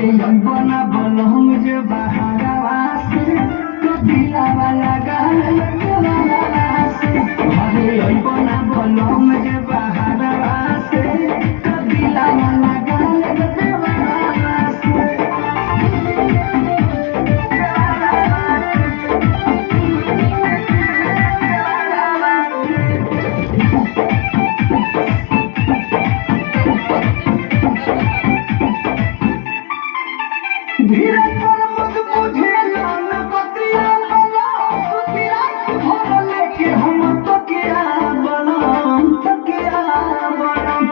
घरे बना बोलो मुझे बहारा से तो दिला वाला गाल वाला से घरे बना बोलो मुझे बहारा से तो दिला वाला गाल वाला से धीरे कर मुझ बुझे लाल बतिया बना सुती रात भर लेके हम तो क्या बनम तो क्या बनम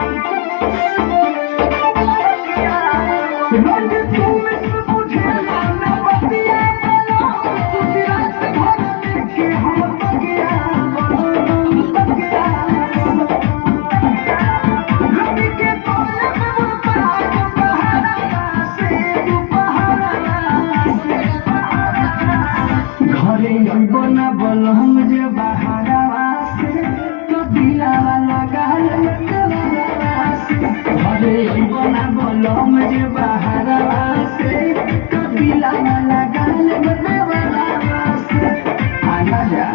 रोज तुम से बुझे लाल बतिया बना सुती रात भर लेके हम तो क्या बनम तो क्या बनम रवि के कोले में वो पहाड़ा से घरे बना बोलो मुझे बहारा से तो दिला वाला गाल वाला से घरे बना बोलो मुझे बहारा से तो दिला वाला गाल वाला से आना जा।